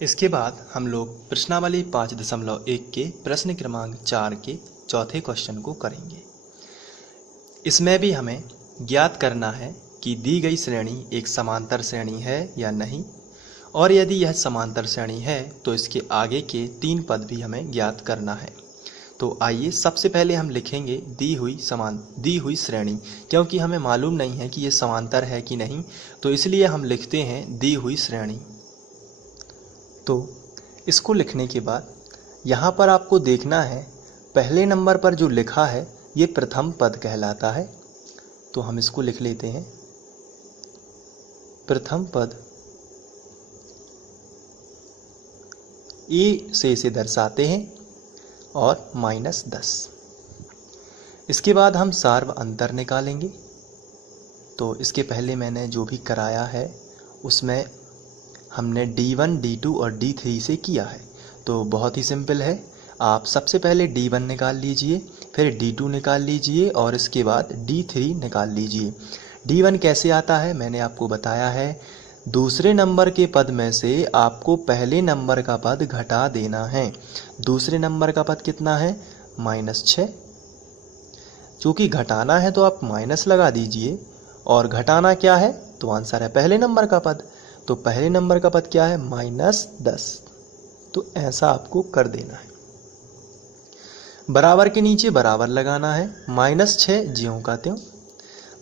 इसके बाद हम लोग प्रश्नावली 5.1 के प्रश्न क्रमांक 4 के चौथे क्वेश्चन को करेंगे। इसमें भी हमें ज्ञात करना है कि दी गई श्रेणी एक समांतर श्रेणी है या नहीं, और यदि यह समांतर श्रेणी है तो इसके आगे के 3 पद भी हमें ज्ञात करना है। तो आइए सबसे पहले हम लिखेंगे दी हुई श्रेणी, क्योंकि हमें मालूम नहीं है कि ये समांतर है कि नहीं, तो इसलिए हम लिखते हैं दी हुई श्रेणी। तो इसको लिखने के बाद यहाँ पर आपको देखना है पहले नंबर पर जो लिखा है ये प्रथम पद कहलाता है, तो हम इसको लिख लेते हैं प्रथम पद ए से इसे दर्शाते हैं और -10। इसके बाद हम सार्व अंतर निकालेंगे। तो इसके पहले मैंने जो भी कराया है उसमें हमने D1, D2 और D3 से किया है, तो बहुत ही सिंपल है। आप सबसे पहले D1 निकाल लीजिए, फिर D2 निकाल लीजिए और इसके बाद D3 निकाल लीजिए। D1 कैसे आता है मैंने आपको बताया है, दूसरे नंबर के पद में से आपको पहले नंबर का पद घटा देना है। दूसरे नंबर का पद कितना है? -6। चूँकि घटाना है तो आप माइनस लगा दीजिए, और घटाना क्या है तो आंसर है पहले नंबर का पद। तो पहले नंबर का पद क्या है? -10। तो ऐसा आपको कर देना है। बराबर के नीचे बराबर लगाना है। -6 ज्यों का त्यों,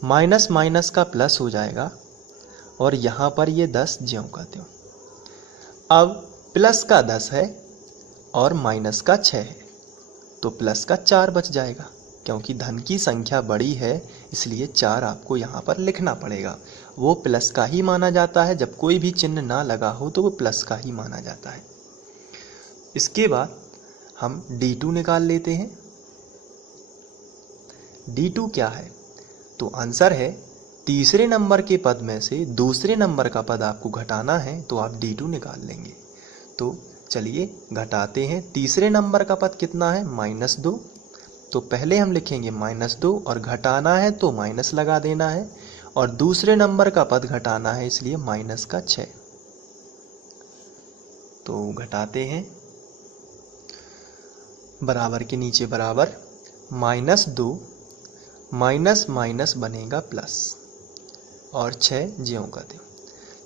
माइनस माइनस का प्लस हो जाएगा और यहाँ पर ये 10 ज्यों का त्यों। अब प्लस का 10 है और माइनस का 6 है, तो प्लस का 4 बच जाएगा। क्योंकि धन की संख्या बड़ी है इसलिए 4 आपको यहाँ पर लिखना पड़ेगा। वो प्लस का ही माना जाता है, जब कोई भी चिन्ह ना लगा हो तो वो प्लस का ही माना जाता है। इसके बाद हम D2 निकाल लेते हैं। D2 क्या है? तो आंसर है तीसरे नंबर के पद में से दूसरे नंबर का पद आपको घटाना है, तो आप D2 निकाल लेंगे। तो चलिए घटाते हैं। तीसरे नंबर का पद कितना है? -2। तो पहले हम लिखेंगे -2 और घटाना है तो माइनस लगा देना है, और दूसरे नंबर का पद घटाना है इसलिए -6। तो घटाते हैं, बराबर के नीचे बराबर, -2 माइनस माइनस बनेगा प्लस, और 6 ज्यों का त्यों।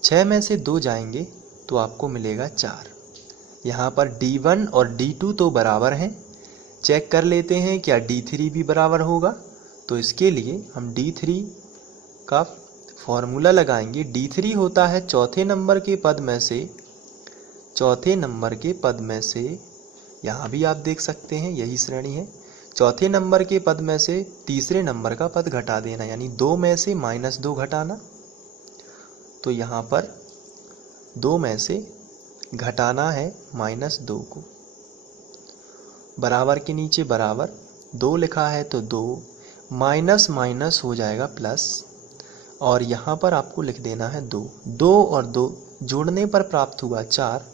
6 में से 2 जाएंगे तो आपको मिलेगा 4। यहाँ पर D1 और D2 तो बराबर हैं। चेक कर लेते हैं क्या D3 भी बराबर होगा। तो इसके लिए हम D3 का फॉर्मूला लगाएंगे। D3 होता है चौथे नंबर के पद में से, यहाँ भी आप देख सकते हैं यही श्रेणी है। चौथे नंबर के पद में से तीसरे नंबर का पद घटा देना, यानी 2 में से -2 घटाना। तो यहाँ पर 2 में से घटाना है -2 को। बराबर के नीचे बराबर, 2 लिखा है तो 2, माइनस माइनस हो जाएगा प्लस, और यहाँ पर आपको लिख देना है 2। 2 और 2 जोड़ने पर प्राप्त हुआ 4।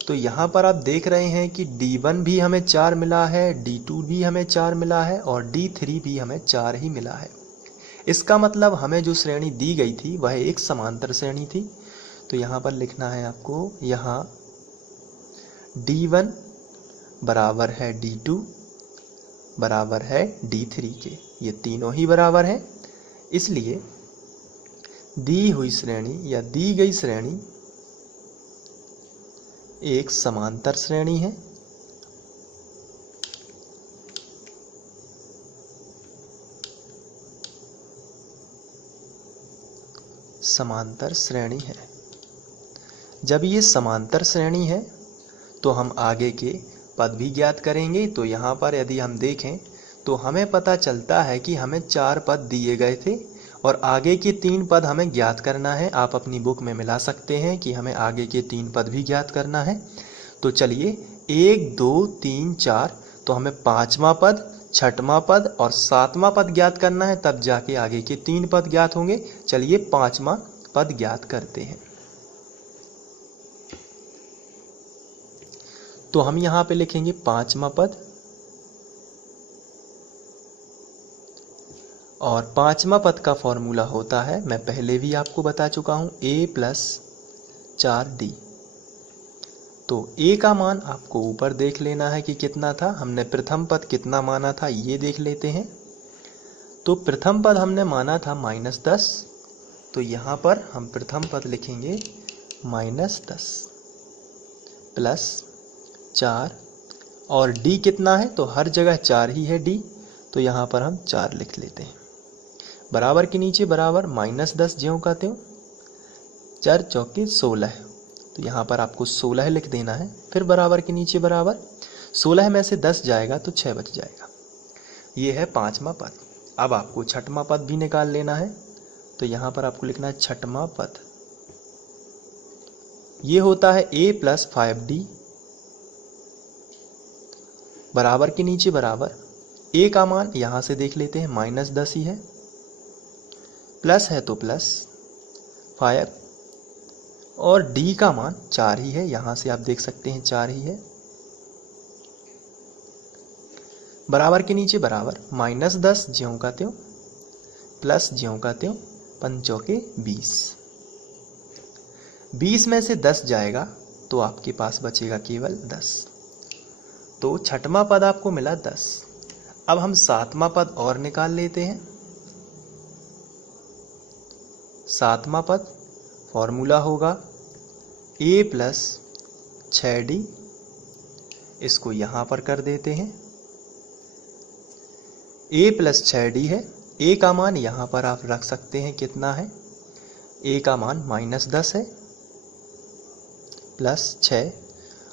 तो यहाँ पर आप देख रहे हैं कि D1 भी हमें 4 मिला है, D2 भी हमें 4 मिला है और D3 भी हमें 4 ही मिला है। इसका मतलब हमें जो श्रेणी दी गई थी वह एक समांतर श्रेणी थी। तो यहाँ पर लिखना है आपको, यहाँ D1 बराबर है D2 बराबर है D3 के, ये तीनों ही बराबर हैं। इसलिए दी हुई श्रेणी या दी गई श्रेणी एक समांतर श्रेणी है। समांतर श्रेणी है। जब ये समांतर श्रेणी है तो हम आगे के पद भी ज्ञात करेंगे। तो यहाँ पर यदि हम देखें तो हमें पता चलता है कि हमें 4 पद दिए गए थे और आगे के 3 पद हमें ज्ञात करना है। आप अपनी बुक में मिला सकते हैं कि हमें आगे के 3 पद भी ज्ञात करना है। तो चलिए 1, 2, 3, 4, तो हमें 5वां पद, 6वां पद और 7वां पद ज्ञात करना है, तब जाके आगे के 3 पद ज्ञात होंगे। चलिए 5वां पद ज्ञात करते हैं। तो हम यहाँ पे लिखेंगे 5वां पद, और 5वां पद का फॉर्मूला होता है, मैं पहले भी आपको बता चुका हूँ, A + 4D। तो a का मान आपको ऊपर देख लेना है कि कितना था। हमने प्रथम पद कितना माना था ये देख लेते हैं। तो प्रथम पद हमने माना था -10, तो यहाँ पर हम प्रथम पद लिखेंगे -10 प्लस 4, और d कितना है, तो हर जगह 4 ही है d, तो यहाँ पर हम 4 लिख लेते हैं। बराबर के नीचे बराबर, -10 ज्यों का त्यों, 4 चौके 16, तो यहाँ पर आपको 16 लिख देना है। फिर बराबर के नीचे बराबर, 16 में से 10 जाएगा तो 6 बच जाएगा। ये है पांचवा पद। अब आपको छठवां पद भी निकाल लेना है, तो यहाँ पर आपको लिखना है छठवां पद। ये होता है a + 5d, बराबर के नीचे बराबर, a का मान यहाँ से देख लेते हैं -10 ही है, प्लस है तो प्लस 5, और d का मान 4 ही है, यहाँ से आप देख सकते हैं 4 ही है। बराबर के नीचे बराबर, -10 ज्यों का त्यों प्लस ज्यों का त्यों, 5 चौके 20, 20 में से 10 जाएगा तो आपके पास बचेगा केवल 10। तो छठवां पद आपको मिला 10। अब हम सातवां पद और निकाल लेते हैं। सातवां पद फॉर्मूला होगा a + 6d, इसको यहाँ पर कर देते हैं। a + 6d है, a का मान यहाँ पर आप रख सकते हैं कितना है, a का मान -10 है प्लस 6,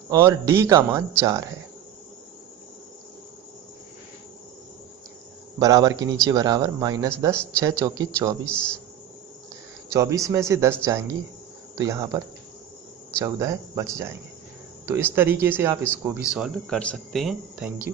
और d का मान 4 है। बराबर के नीचे बराबर, -10, 6 चौके 24, 24 में से 10 जाएंगे तो यहाँ पर 14 बच जाएंगे। तो इस तरीके से आप इसको भी सॉल्व कर सकते हैं। Thank you.